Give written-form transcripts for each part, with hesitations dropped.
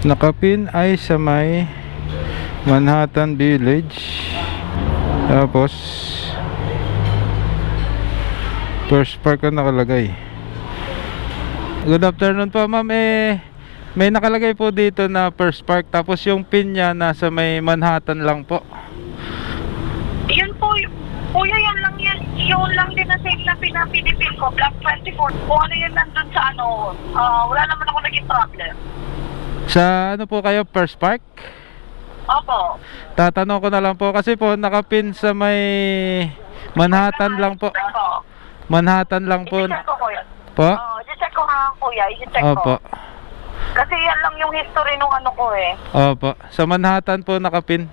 Nakapin ay sa may Manhattan Village. Tapos First Park ang nakalagay. Good afternoon po ma'am. May nakalagay po dito na First Park, tapos yung pin niya nasa may Manhattan lang po. Yun po, kuya, yan lang yan. Yun lang din na same na pinapinipin ko, Block 24. Kung ano yun nandun sa ano, wala naman ako naging problem. Sa ano po kayo, First Park? Opo. Tatanong ko na lang po kasi po nakapin sa may Manhattan lang po. Opo. Manhattan lang po. I-check ko, kuya. Po? Oo, i-check ko nga, kuya. I-check Opo. ko. Kasi yan lang yung history nung ano ko eh. Opo. Sa Manhattan po nakapin.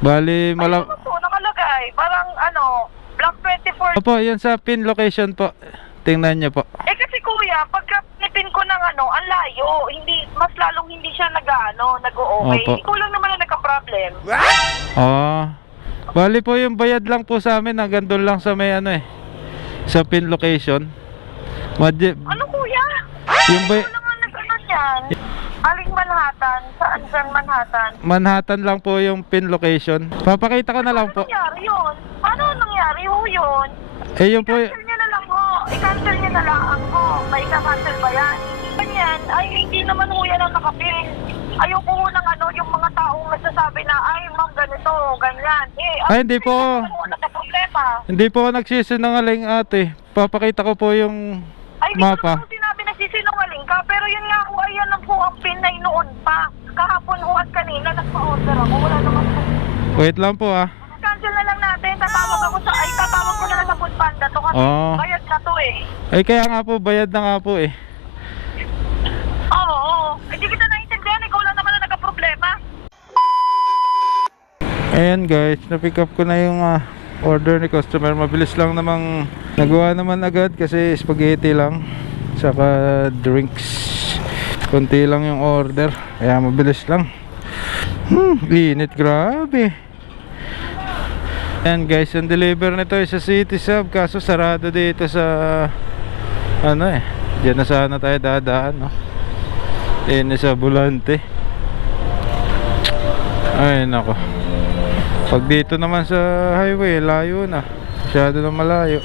Bali Ano po, nakalagay. Parang ano, Block 24. Opo, yun sa pin location po. Tingnan niyo po. Eh kasi kuya, pagka nipin ko ng ano, ang layo. Hindi, mas lalong hindi siya nag-o-okay. Opo. Ikaw lang naman ang nagka-problem. Oh. Bali po yung bayad lang po sa amin, hanggang doon lang sa may ano sa pin location. Ano kuya? Yung Ikaw lang ang nag-ano yan. Aling Manhattan? Saan dyan Manhattan? Manhattan lang po yung pin location. Papakita ko na lang po. Ano nangyari yun? Paano nangyari ho yun? Eh yung po, I-cancel nyo na lang ho. I-cancel nyo na lang ho. May ka-cancel ba yan? Ganyan, ay hindi naman ho yan ang nakapin. Ayoko ho ng ano, yung mga taong nagsasabi na, ay ma'am ganito, ganyan. Ay, hindi po. Nagka-problema. hindi po ako nagsisinungaling ate. Papakita ko po yung Ay, hindi ko mapa. naman sinabi nagsisinungaling ka, pero yun nga ho, ayan lang po ang pin na noon pa. Kahapon ho at kanina, nagpa-order ako. Wala naman po. Wait lang po ah. Cancel na lang natin. Tatawag ko na lang sa Foodpanda to kasi Oo. bayad na to eh. Ay kaya nga po, bayad na nga po eh. Oo. Hindi kita naiintindihan. Ikaw lang naman na nagka-problema. Ayan guys, na-pick up ko na yung order ni customer. Mabilis lang namang nagawa naman agad kasi spaghetti lang saka drinks. Konti lang yung order, kaya mabilis lang. Init, grabe. Ayan guys, ang deliver nito ay sa City Sub, kaso sarado dito sa ano diyan na sana tayo dadaan, no? Sa Bulante. Ay nako, pag dito naman sa highway layo na, masyado na malayo.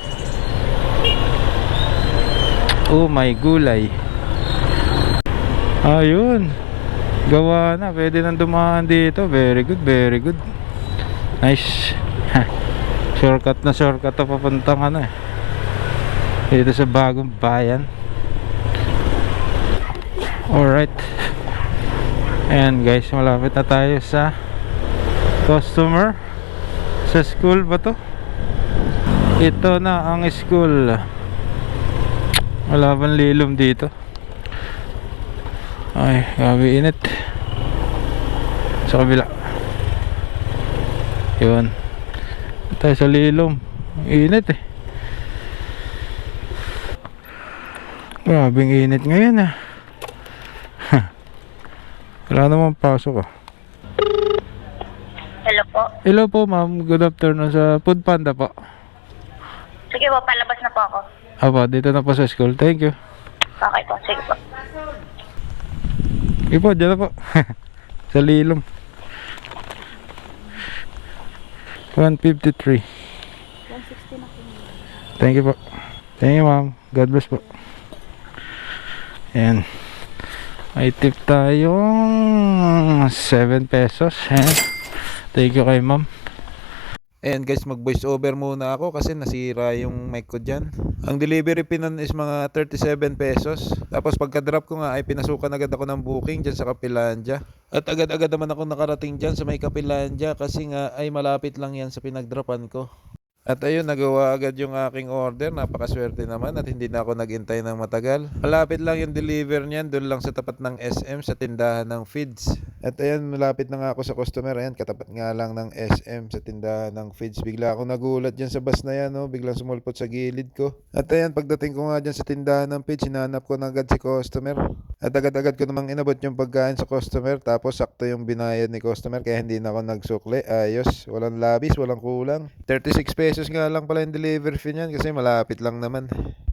Oh my gulay. Ayun, gawa na, pwede nang dumaan dito. Very good, very good. Nice. Shortcut na shortcut to papuntang ano dito sa Bagong Bayan. Alright. Ayan guys, malapit na tayo sa customer. Sa school ba to? Ito na ang school. Wala bang lilom dito? Ay, grabe init. Sa kabila. Yun. Tayo sa lilom. Init eh. Grabing init ngayon ah. Wala namang pasok ah. Hello po. Hello po ma'am, good afternoon sa Foodpanda po. Sige po, palabas na po ako. Apo, dito na po sa school. Thank you. Okay po, sige po. Sige po, dyan na po. Sa lilom. 153. 160 na po. Thank you po. Thank you ma'am. God bless po. Ayan. May tip tayong 7 pesos. Ayan. Thank you kay ma'am. Ayan guys, mag voice over muna ako kasi nasira yung mic ko dyan. Ang delivery fee nun is mga 37 pesos. Tapos pagka drop ko nga ay pinasukan agad ako ng booking dyan sa Kapilandia. At agad-agad naman ako nakarating dyan sa may Kapilandia kasi nga ay malapit lang yan sa pinagdropan ko. At ayun, nagawa agad yung aking order. Napakaswerte naman at hindi na ako naghintay ng matagal. Malapit lang yung deliver niyan, doon lang sa tapat ng SM sa tindahan ng feeds. At ayan, malapit na nga ako sa customer. Ayan, katapat nga lang ng SM sa tindahan ng feeds. Bigla ako nagulat dyan sa bus na yan, no? Biglang sumulpot sa gilid ko. At ayan, pagdating ko nga dyan sa tindahan ng feeds, hinanap ko na agad si customer. At agad-agad ko namang inabot yung pagkain sa customer. Tapos sakto yung binayad ni customer, kaya hindi na ako nagsukli. Ayos, walang labis, walang kulang. 36 pesos nga lang pala yung delivery fee niyan kasi malapit lang naman.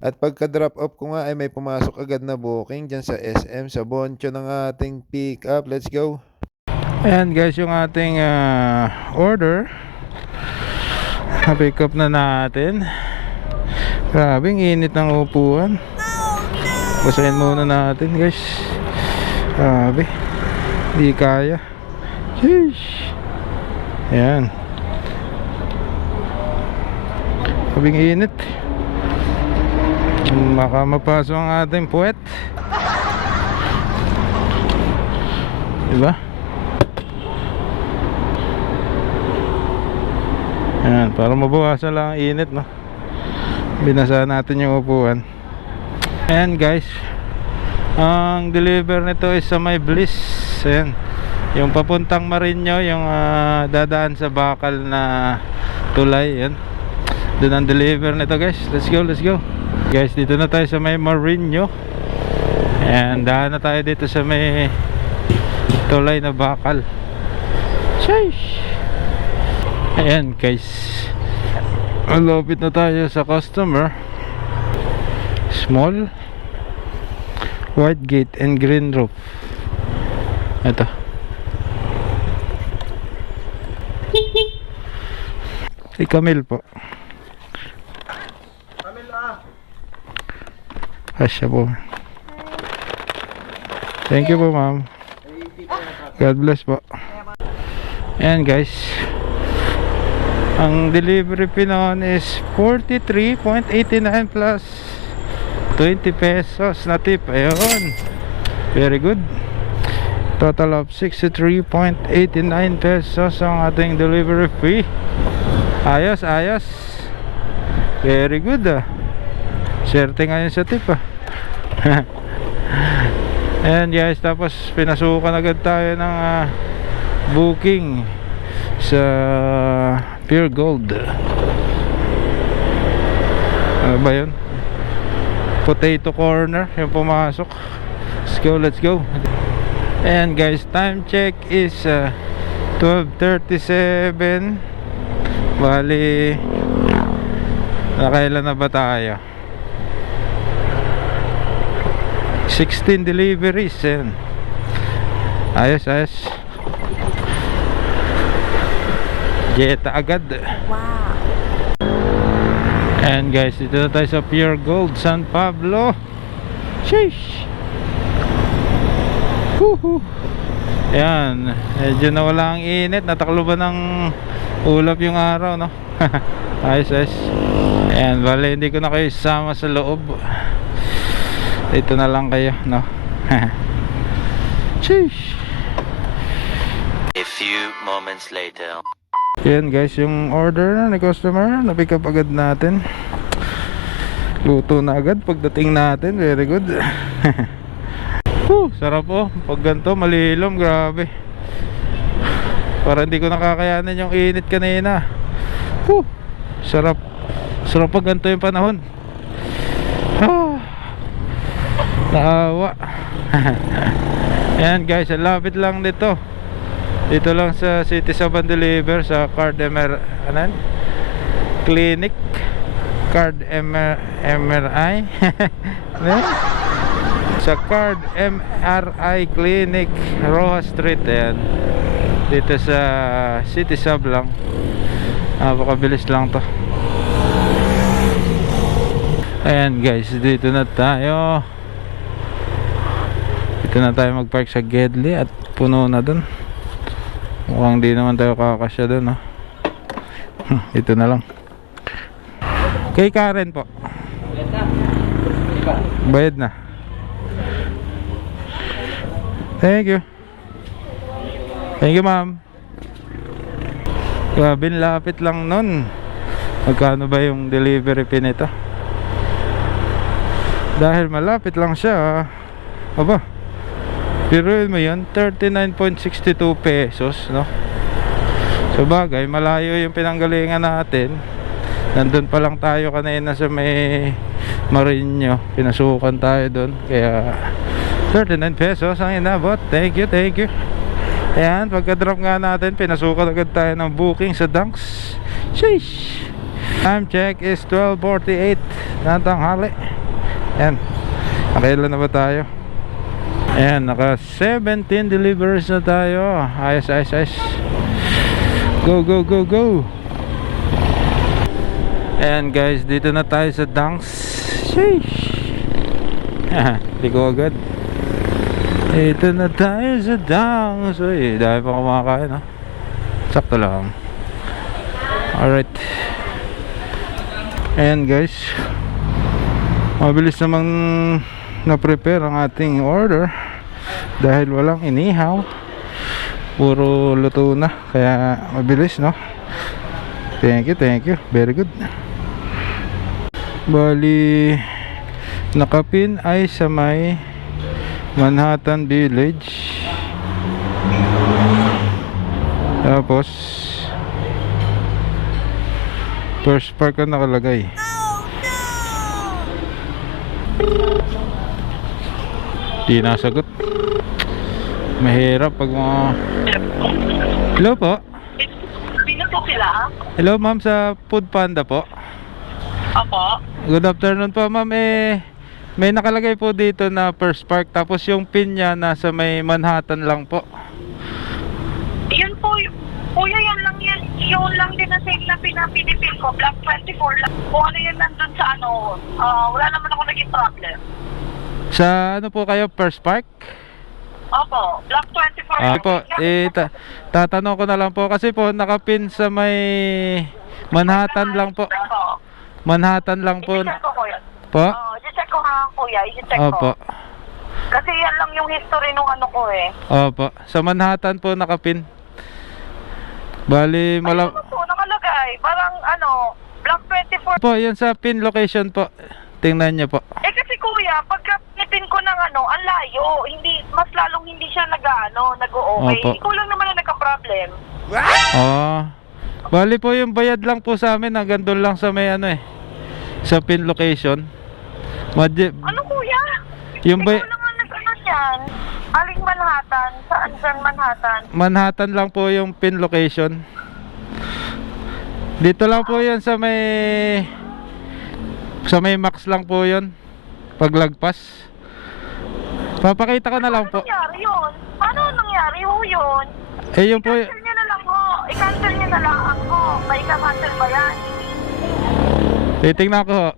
At pagka drop off ko nga ay may pumasok agad na booking dyan sa SM, sa Boncho ng ating pick up. Let's go. Ayan guys, yung ating order na-pick up na natin. Grabing init ng upuan. Basahin muna natin guys. Grabe, di kaya. Sheesh. Ayan, grabing init. Baka mapasok ang ating puwet, diba? Ayan, para mabawasan lang ang init, no? Binasa natin yung upuan. Ayan guys, ang deliver nito is sa may Bliss. Ayan, yung papuntang Marinyo, yung dadaan sa bakal na tulay. Ayan, doon ang deliver nito guys. Let's go, let's go guys. Dito na tayo sa may Marinyo. Ayan, daan na tayo dito sa may tulay na bakal. Sheesh. Ayan guys, malapit na tayo sa customer. Small white gate and green roof. Ito. Si Camille po. Asya po. Thank you po ma'am. God bless po. Ayan guys, ang delivery fee noon is 43.89 plus 20 pesos na tip. Ayun, very good. Total of 63.89 pesos ang ating delivery fee. Ayos, ayos. Very good Swerte nga yun sa tip Ayan guys, tapos pinasukan agad tayo ng booking sa Pure Gold. Ano ba yun? Potato corner yung pumasok. Let's go, let's go. And guys, time check is 12:37. Bali, nakailan na ba tayo? 16 deliveries. Ayan. Ayos, ayos. Jetta agad. Wow. And guys, dito na tayo sa Pure Gold San Pablo. Sheesh. Woohoo. Ayan, medyo nawala ang init. Nataklo ba ng ulap yung araw, no? Ayos, ayos. Ayan, bale hindi ko na kayo isama sa loob. Dito na lang kayo, no? Sheesh. A few moments later. Yan guys, yung order na ni customer, na-pick up agad natin. Luto na agad pagdating natin. Very good. Sarap pag ganito, malilom, grabe. Para hindi ko nakakayanin yung init kanina. Sarap. Sarap pag ganito yung panahon. Naawa. Yan guys, lapit lang dito. Dito lang sa City Saban Deliver sa Card Clinic, Card MRI. Sa Card MRI Clinic, Rojas Street. Ayan, dito sa City Sub lang. Napakabilis lang to. Ayan guys, dito na tayo. Dito na tayo magpark sa Gedli at puno na dun. Mukhang di naman tayo kakasya dun Ito na lang. Kay Karen po. Bayad na. Thank you. Thank you ma'am. Grabe, lapit lang nun. Magkano ba yung delivery fee nito? Dahil malapit lang siya, aba, Pero yun mo yun, 39.62 pesos, no? So bagay, malayo yung pinanggalingan natin. Nandun pa lang tayo kanina sa may Marinyo. Pinasukan tayo doon. Kaya 39 pesos ang inabot. Thank you, thank you. Ayan, pagka-drop nga natin, pinasukan agad tayo ng booking sa Dunks. Sheesh! Time check is 12:48 na tanghali. Ayan, nakailan na ba tayo? Ayan, naka 17 deliveries na tayo. Ayos, ayos, ayos. Go, go, go, go. Ayan guys, dito na tayo sa Dunks. Sheesh. Hindi ko agad. Dito na tayo sa Dunks. Uy, dami pa kumakain, no? Sakto lang. Alright. Ayan guys, mabilis namang na-prepare ang ating order dahil walang inihaw, puro luto na, kaya mabilis, no? Thank you, very good. Bali, nakapin ay sa may Manhattan Village, tapos First Park ang nakalagay. Di nasagot. Mahirap pag mga... Hello po. Sino po sila? Hello ma'am, sa Food Panda po. Opo. Good afternoon po ma'am. May nakalagay po dito na First Park, tapos yung pin niya nasa may Manhattan lang po. Yun po, kuya, yan lang yan. Yun lang din na same na pinapinipin ko. Block 24 lang. Kung ano yun nandun sa ano, wala naman ako naging problem. Sa ano po kayo, First Park? Opo, Block 24 Ah lang. po, tatanong ko na lang po kasi po nakapin sa may Manhattan lang po. Manhattan lang po. I-check ko, kuya. Po? Oo, i-check ko ha, kuya. I-check Opo. ko. Kasi yan lang yung history nung ano ko eh. Opo. Sa Manhattan po nakapin. Bali, Ano po, nakalagay. Parang ano, Block 24. po, yun sa pin location po. Tingnan niyo po. Eh kasi kuya, pagka nipin ko ng ano, ang layo. Hindi, mas lalong hindi siya nag-o-okay. Opo. Ikaw lang naman ang nagka-problem. Oh. Bali po yung bayad lang po sa amin, hanggang doon lang sa may ano sa pin location. Ano kuya? Yung Ikaw lang ang nag-ano yan. Aling Manhattan? Saan dyan Manhattan? Manhattan lang po yung pin location. Dito lang po yan sa may Max lang po yun. Paglagpas. Papakita ko na lang po. Ano nangyari yun? Paano nangyari ho yun? Eh yun po. I-cancel nyo na lang ho. I-cancel nyo na lang ako. May ka-cancel ba yan? Titingnan ko ho.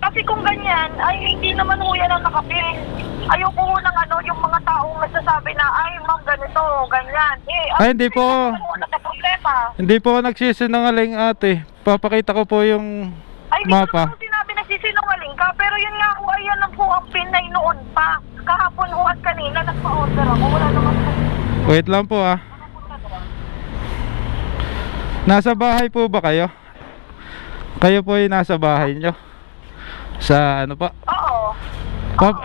Kasi kung ganyan, ay hindi naman ho yan ang nakapin. Ayoko ho ng ano, yung mga taong nagsasabi na, ay ma'am ganito, ganyan. Ay, hindi po. Nagka-problema. Hindi po ako nagsisinungaling ate. Papakita ko po yung Ay, hindi ko mapa. naman sinabi nagsisinungaling ka, pero yun nga ho, ayan lang po ang pinay noon pa. Kahapon ho at kanina, nagpa-order ako. Wala naman po. Wait lang po ah. Nasa bahay po ba kayo? Kayo po ay nasa bahay nyo? Sa ano po? Oo.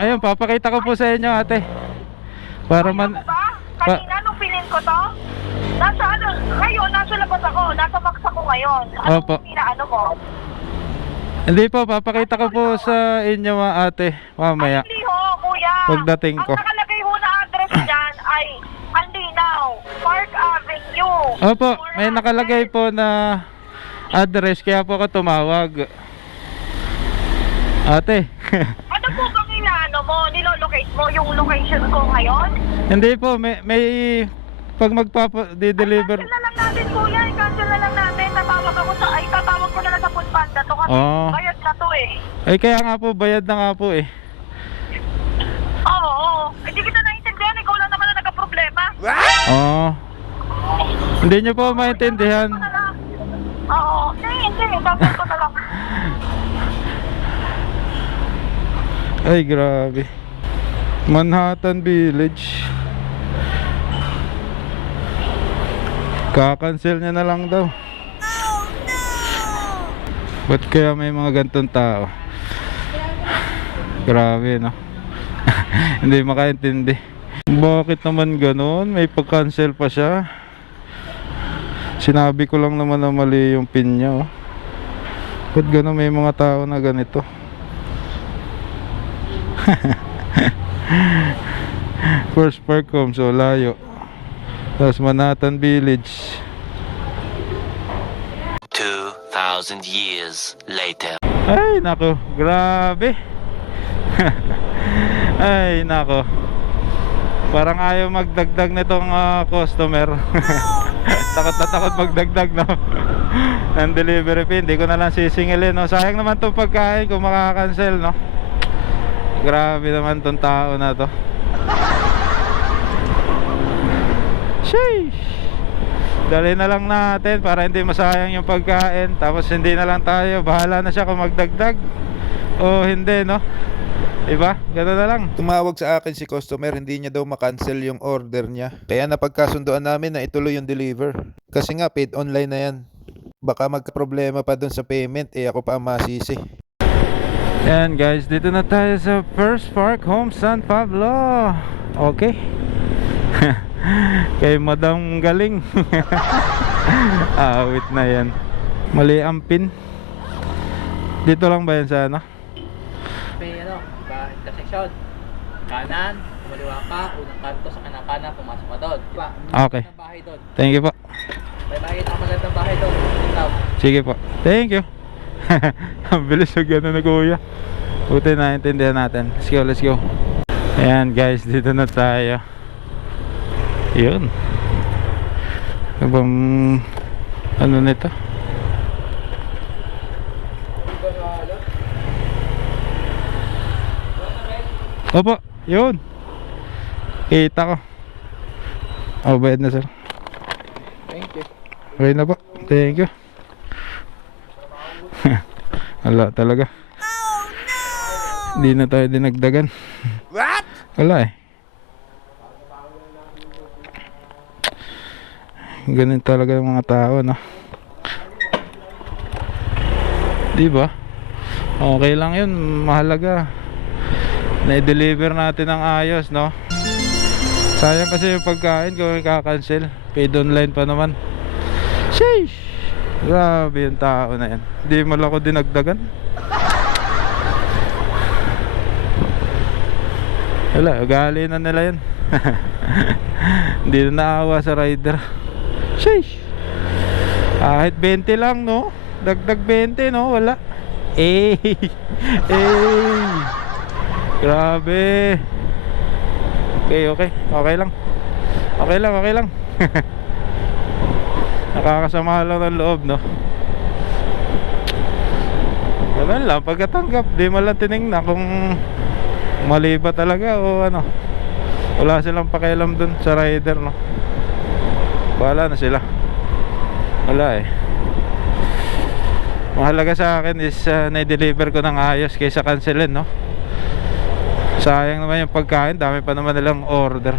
Ayun, papakita ko po sa inyo ate. Para man... Ano ba? Kanina nung pinin ko to? Nasa ano, ngayon, nasa labas ako. Nasa box ako ngayon. Opo. Ano mo? Hindi po, papakita ko po sa inyo ate. Mamaya. Hindi ho, kuya. Pagdating ko. Ang nakalagay ho na address dyan ay Andinaw, Park Avenue. Opo, may nakalagay po na address, kaya po ako tumawag. Ate. Ano po bang inaano mo? Nilolocate mo yung location ko ngayon? Hindi po, may pag magpapa-deliver. Cancel na lang natin, kuya. I-cancel na lang natin. Tatawag ko na lang sa Food Panda to kasi Oo. bayad na to eh. Ay kaya nga po, bayad na nga po eh. Oo. Hindi kita naiintindihan. Ikaw lang naman ang nagka-problema. Oo. Hindi nyo po maintindihan. Oo. Hindi. Cancel ko na lang. Ay grabe. Manhattan Village. Kakancel niya na lang daw. Ba't kaya may mga gantong tao? Grabe no. Hindi makaintindi. Bakit naman ganun? May pag-cancel pa siya. Sinabi ko lang naman na mali yung pin niya, oh. Ba't ganun may mga tao na ganito? First Park Home, so layo. Tapos Manhattan Village. 2,000 years later. Ay nako, grabe. Ay nako, parang ayaw magdagdag nitong customer. Takot na takot magdagdag, no? Ng delivery fee, hindi ko na lang sisingilin, no? Sayang naman itong pagkain kung makakancel, no? Grabe naman tong tao na to. Sheesh! Dali na lang natin para hindi masayang yung pagkain. Tapos hindi na lang tayo, bahala na siya kung magdagdag o hindi, no? Diba? Gano'n na lang. Tumawag sa akin si customer, hindi niya daw makancel yung order niya. Kaya napagkasunduan namin na ituloy yung deliver. Kasi nga paid online na yan. Baka magka-problema pa dun sa payment, ako pa ang masisi. Yan guys, dito na tayo sa First Park Home San Pablo. Okay. Kay Madam Galing. Awit na yan. Mali ang pin. Dito lang ba yan sa ano? May intersection. Kanan, kumaliwa ka, unang kanto sa kanan, pumasok ka doon. Diba? Okay. Magandang bahay doon. Thank you po. May makikita ka magandang bahay doon. Ikaw. Sige po. Thank you. Ang bilis na gano'n na kuya. Buti naintindihan natin. Let's go, let's go. Ayan guys, dito na tayo. Yun. Ibang ano nito? Opo, yun. Kita ko. Oh, bayad na sir. Thank you. Okay na po. Thank you. Wala talaga. Hindi na tayo dinagdagan. What? Wala eh. Ganun talaga yung mga tao, no? Diba? Okay lang yun. Mahalaga na-deliver natin ng ayos, no? Sayang kasi yung pagkain kung may kakancel. Paid online pa naman. Sheesh! Grabe yung tao na yan. Hindi mo lang ako dinagdagan. Wala, ugali na nila yan. Hindi na naawa sa rider. Sheesh! Kahit 20 lang, no? Dagdag 20, no? Wala. Eh! Eh! Grabe. Okay, okay. Okay lang. Okay lang, okay lang. Nakakasama lang ng loob, no? Ganun lang, pagkatanggap, di mo lang tinignan kung mali ba talaga o ano. Wala silang pakialam dun sa rider, no? Bahala na sila. Wala eh. Mahalaga sa akin is na-deliver ko ng ayos kaysa cancelin, no? Sayang naman yung pagkain, dami pa naman nilang order.